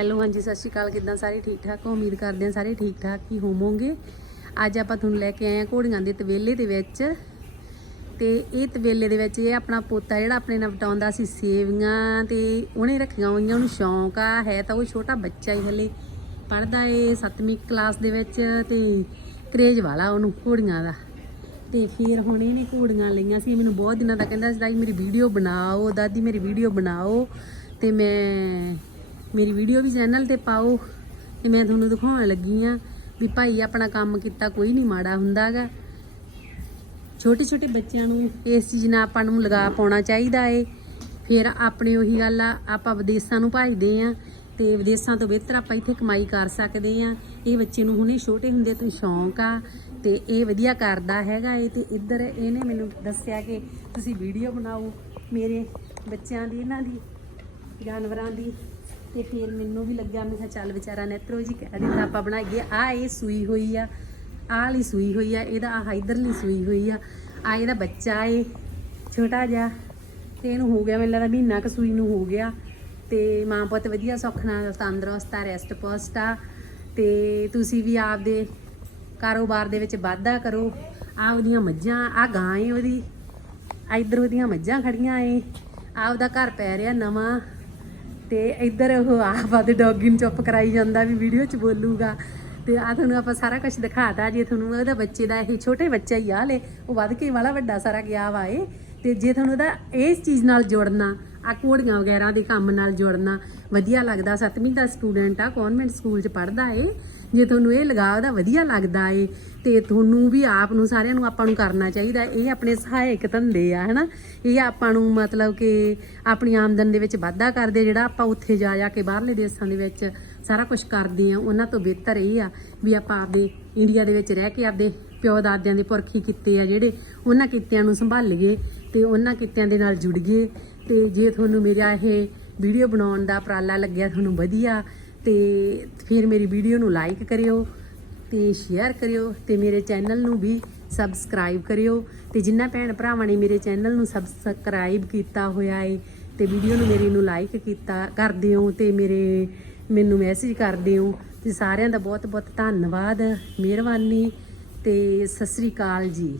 Hello, ਹਾਂਜੀ, ਸਤਿ ਸ਼੍ਰੀ ਅਕਾਲ। ਕਿਦਾਂ ਸਾਰੇ ਠੀਕ ਠਾਕ? ਹੋ ਉਮੀਦ ਕਰਦੇ ਹਾਂ ਸਾਰੇ ਠੀਕ ਠਾਕ ਹੀ ਹੋਵੋਗੇ। ਅੱਜ ਆਪਾਂ ਤੁਹਾਨੂੰ ਲੈ ਕੇ ਆਏ ਹਾਂ ਘੋੜੀਆਂ ਦੇ ਤਵੇਲੇ ਦੇ ਵਿੱਚ। ਤੇ ਇਹ ਤਵੇਲੇ ਦੇ ਵਿੱਚ ਇਹ ਆਪਣਾ ਪੋਤਾ ਜਿਹੜਾ ਆਪਣੇ ਨਾਲ ਵਟਾਉਂਦਾ ਸੀ ਸੇਵੀਆਂ ਤੇ ਉਹਨੇ ਰੱਖੀਆਂ ਹੋਈਆਂ, ਉਹਨੂੰ ਸ਼ੌਂਕ ਆ, ਹੈ ਤਾਂ ਉਹ ਛੋਟਾ ਬੱਚਾ ਹੀ ਹਲੇ। ਪੜਦਾ ਏ 7ਵੀਂ ਕਲਾਸ ਦੇ ਵਿੱਚ ਤੇ ਕਰੇਜ ਵਾਲਾ ਉਹਨੂੰ ਘੋੜੀਆਂ ਦਾ। ਤੇ ਫਿਰ ਹੁਣ ਇਹਨੇ ਘੋੜੀਆਂ ਲਈਆਂ ਸੀ। ਮੈਨੂੰ ਬਹੁਤ ਦਿਨਾਂ ਦਾ ਕਹਿੰਦਾ ਸੀ ਦਾਦੀ ਮੇਰੀ ਵੀਡੀਓ ਬਣਾਓ, ਦਾਦੀ, ਮੇਰੀ ਵੀਡੀਓ ਬਣਾਓ ਤੇ ਮੈਂ ਮੇਰੀ ਵੀਡੀਓ ਵੀ ਚੈਨਲ ਤੇ ਪਾਓ ਤੇ ਮੈਂ ਤੁਹਾਨੂੰ ਦਿਖਾਉਣ ਲੱਗੀ ਆ ਵੀ ਭਾਈ ਆਪਣਾ ਕੰਮ ਕੀਤਾ ਕੋਈ ਨਹੀਂ ਮਾੜਾ ਹੁੰਦਾਗਾ। ਛੋਟੇ ਛੋਟੇ ਬੱਚਿਆਂ ਨੂੰ ਇਸ ਚੀਜ਼ ਨਾਲ ਆਪਾਂ ਨੂੰ ਲਗਾ ਪਾਉਣਾ ਚਾਹੀਦਾ ਏ। ਫਿਰ ਆਪਣੇ ਉਹੀ ਗੱਲ ਆ, ਆਪਾਂ ਵਿਦੇਸ਼ਾਂ ਨੂੰ ਭਜਦੇ ਆ ਤੇ ਵਿਦੇਸ਼ਾਂ ਤੋਂ ਬਿਹਤਰ ਆਪਾਂ ਇੱਥੇ ਕਮਾਈ ਕਰ ਸਕਦੇ ਆ। ਇਹ ਬੱਚੇ ਨੂੰ ਹੁਣੇ ਛੋਟੇ ਹੁੰਦੇ ਤੋਂ ਸ਼ੌਂਕ ਆ ਤੇ ਇਹ ਵਧੀਆ ਕਰਦਾ ਹੈਗਾ ਏ ਤੇ ਇੱਧਰ ਇਹਨੇ ਮੈਨੂੰ ਦੱਸਿਆ ਕਿ ਤੁਸੀਂ ਵੀਡੀਓ ਬਣਾਓ ਮੇਰੇ ਬੱਚਿਆਂ ਦੀ, ਇਹਨਾਂ ਦੀ, ਜਾਨਵਰਾਂ ਦੀ। ਤੇ ਫਿਰ ਮੈਨੂੰ ਵੀ ਲੱਗਿਆ, ਮੈਂ ਕਿਹਾ ਚੱਲ ਵਿਚਾਰਾ ਨੇਤਰੋ ਜੀ ਕਹਿ ਦਿੱਤਾ ਆਪਾਂ ਬਣਾਈਏ ਆ। ਇਹ ਸੂਈ ਹੋਈ ਆ ਆਹ ਵਾਲੀ ਸੂਈ ਹੋਈ ਆ, ਇਹਦਾ ਆਹ ਇਧਰਲੀ ਸੂਈ ਹੋਈ ਆ ਆ ਇਹਦਾ ਬੱਚਾ ਏ, ਛੋਟਾ ਜਿਹਾ। ਤੇ ਇਹਨੂੰ ਹੋ ਗਿਆ, ਮੈਨੂੰ ਲੱਗਦਾ ਮਹੀਨਾ ਕੁ ਸੂਈ ਨੂੰ ਹੋ ਗਿਆ। ਤੇ ਮਾਂ ਪੁੱਤ ਵਧੀਆ ਸੁੱਖ ਨਾਲ, ਤੰਦਰੁਸਤ ਆ ਰੈਸਟ ਪੋਸਟ ਆ। ਤੇ ਤੁਸੀਂ ਵੀ ਆਪਦੇ ਕਾਰੋਬਾਰ ਦੇ ਵਿੱਚ ਵਾਧਾ ਕਰੋ। ਆ ਉਹਦੀਆਂ ਮੱਝਾਂ ਆ ਗਾਂ ਏ ਉਹਦੀ। ਆ ਇੱਧਰ ਉਹਦੀਆਂ ਮੱਝਾਂ ਖੜੀਆਂ ਏ। ਆਪਦਾ ਘਰ ਪੈ ਰਿਹਾ ਨਵਾਂ। ਤੇ ਇੱਧਰ ਉਹ ਆਪ ਆਦੇ ਡੌਗੀ ਨੂੰ ਚੁੱਪ ਕਰਾਈ ਜਾਂਦਾ ਵੀ ਵੀਡੀਓ 'ਚ ਬੋਲੂਗਾ। ਤੇ ਆ ਤੁਹਾਨੂੰ ਆਪਾਂ ਸਾਰਾ ਕੁਝ ਦਿਖਾਤਾ ਜੇ ਤੁਹਾਨੂੰ ਉਹਦਾ ਬੱਚੇ ਦਾ ਇਹ ਛੋਟੇ ਬੱਚਾ ਹੀ ਆ ਹਲੇ, ਉਹ ਵੱਧ ਕੇ ਵਾਲਾ ਵੱਡਾ ਸਾਰਾ ਗਿਆ ਵਾ ਏ ਤੇ ਜੇ ਤੁਹਾਨੂੰ ਉਹਦਾ ਇਸ ਚੀਜ਼ ਨਾਲ ਜੁੜਨਾ ਆ ਘੋੜੀਆਂ ਵਗੈਰਾ ਦੇ ਕੰਮ ਨਾਲ ਜੁੜਨਾ, ਵਧੀਆ ਲੱਗਦਾ। ਸੱਤਵੀਂ ਦਾ ਸਟੂਡੈਂਟ ਆ ਕਨਵੈਂਟ ਸਕੂਲ 'ਚ ਪੜ੍ਹਦਾ ਏ ਜੇ ਤੁਹਾਨੂੰ ਇਹ ਲਗਾਅ ਉਹਦਾ ਵਧੀਆ ਲੱਗਦਾ ਏ, ਤੇ ਤੁਹਾਨੂੰ ਵੀ ਆਪ ਨੂੰ ਸਾਰਿਆਂ ਨੂੰ ਆਪਾਂ ਨੂੰ ਕਰਨਾ ਚਾਹੀਦਾ, ਇਹ ਆਪਣੇ ਸਹਾਇਕ ਧੰਦੇ ਆ, ਹਨਾ? ਇਹ ਆਪਾਂ ਨੂੰ ਮਤਲਬ ਕਿ ਆਪਣੀ ਆਮਦਨ ਦੇ ਵਿੱਚ ਵਾਧਾ ਕਰਦੇ, ਜਿਹੜਾ ਆਪਾਂ ਉੱਥੇ ਜਾ ਜਾ ਕੇ ਬਾਹਰਲੇ ਦੇਸ਼ਾਂ ਦੇ ਵਿੱਚ ਸਾਰਾ ਕੁਝ ਕਰਦੇ ਆ, ਉਹਨਾਂ ਤੋਂ ਬਿਹਤਰ ਇਹ ਆ ਵੀ ਆਪਾਂ ਆਪਦੇ ਇੰਡੀਆ ਦੇ ਵਿੱਚ ਰਹਿ ਕੇ ਆਪਦੇ ਪਿਓ ਦਾਦਿਆਂ ਦੇ ਪੁਰਖੀ ਕਿੱਤੇ ਆ ਜਿਹੜੇ ਉਹਨਾਂ ਕਿੱਤਿਆਂ ਨੂੰ ਸੰਭਾਲੀਏ ਤੇ ਉਹਨਾਂ ਕਿੱਤਿਆਂ ਦੇ ਨਾਲ ਜੁੜੀਏ ਤੇ ਜੇ ਤੁਹਾਨੂੰ ਮੇਰਾ ਇਹ ਵੀਡੀਓ ਬਣਾਉਣ ਦਾ ਉਪਰਾਲਾ ਲੱਗਿਆ, ਤੁਹਾਨੂੰ ਵਧੀਆ ਤੇ ਫਿਰ ਮੇਰੀ ਵੀਡੀਓ ਨੂੰ ਲਾਈਕ ਕਰਿਓ ਤੇ ਸ਼ੇਅਰ ਕਰਿਓ ਤੇ ਮੇਰੇ ਚੈਨਲ ਨੂੰ ਵੀ ਸਬਸਕ੍ਰਾਈਬ ਕਰਿਓ ਤੇ ਜਿਨ੍ਹਾਂ ਭੈਣ ਭਰਾਵਾਂ ਨੇ ਮੇਰੇ ਚੈਨਲ ਨੂੰ ਸਬਸਕ੍ਰਾਈਬ ਕੀਤਾ ਹੋਇਆ ਏ ਤੇ ਵੀਡੀਓ ਨੂੰ ਮੇਰੀ ਨੂੰ ਲਾਈਕ ਕੀਤਾ ਕਰਦੇ ਹੋ ਤੇ ਮੇਰੇ, ਮੈਨੂੰ ਮੈਸੇਜ ਕਰਦੇ ਹੋ ਤੇ ਸਾਰਿਆਂ ਦਾ ਬਹੁਤ ਬਹੁਤ ਧੰਨਵਾਦ, ਮਿਹਰਬਾਨੀ ਤੇ ਸਤਿ ਸ੍ਰੀ ਅਕਾਲ ਜੀ।